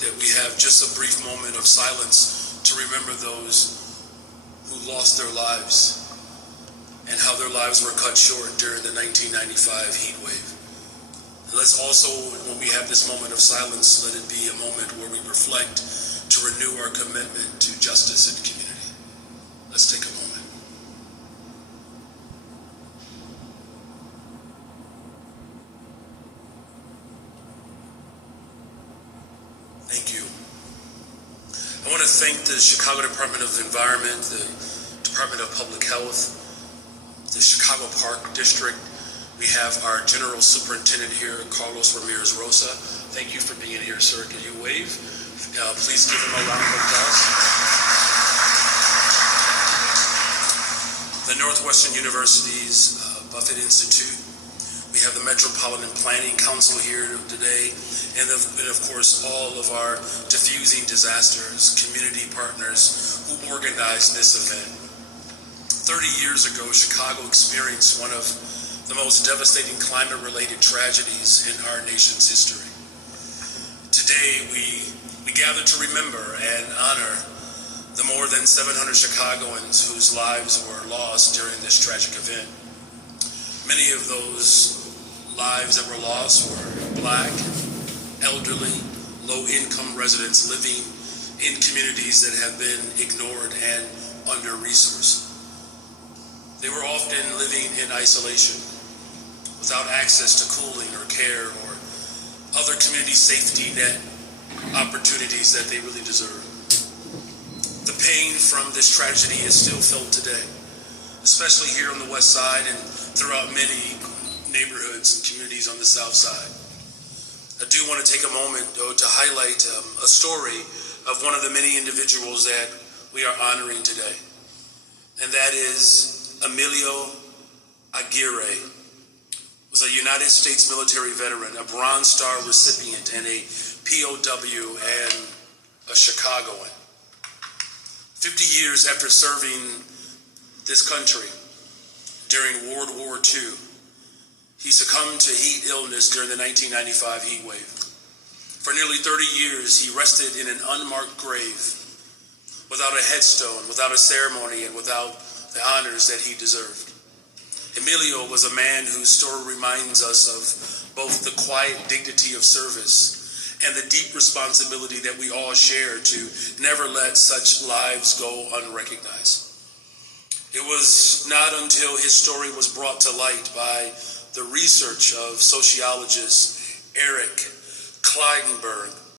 that we have just a brief moment of silence to remember those who lost their lives and how their lives were cut short during the 1995 heat wave. And let's also, when we have this moment of silence, let it be a moment where we reflect to renew our commitment to justice and community. Let's take a moment. Thank you. I want to thank the Chicago Department of Environment, the Department of Public Health, the Chicago Park District. We have our General Superintendent here, Carlos Ramirez Rosa. Thank you for being here, sir. Can you wave? Please give him a round of applause. The Northwestern University's Buffett Institute. We have the Metropolitan Planning Council here today, and of course all of our diffusing disasters, community partners who organized this event. 30 years ago, Chicago experienced one of the most devastating climate-related tragedies in our nation's history. Today, we gather to remember and honor the more than 700 Chicagoans whose lives were lost during this tragic event. Many of those lives that were lost were Black, elderly, low-income residents living in communities that have been ignored and under-resourced. They were often living in isolation, without access to cooling or care or other community safety net opportunities that they really deserve. The pain from this tragedy is still felt today, especially here on the West Side and throughout many neighborhoods and communities on the South Side. I do want to take a moment, though, to highlight a story of one of the many individuals that we are honoring today, and that is Emilio Aguirre. Was a United States military veteran, a Bronze Star recipient, and a POW and a Chicagoan. 50 years after serving this country during World War II, he succumbed to heat illness during the 1995 heat wave. For nearly 30 years, he rested in an unmarked grave, without a headstone, without a ceremony, and without the honors that he deserved. Emilio was a man whose story reminds us of both the quiet dignity of service and the deep responsibility that we all share to never let such lives go unrecognized. It was not until his story was brought to light by the research of sociologist Eric Kleidenberg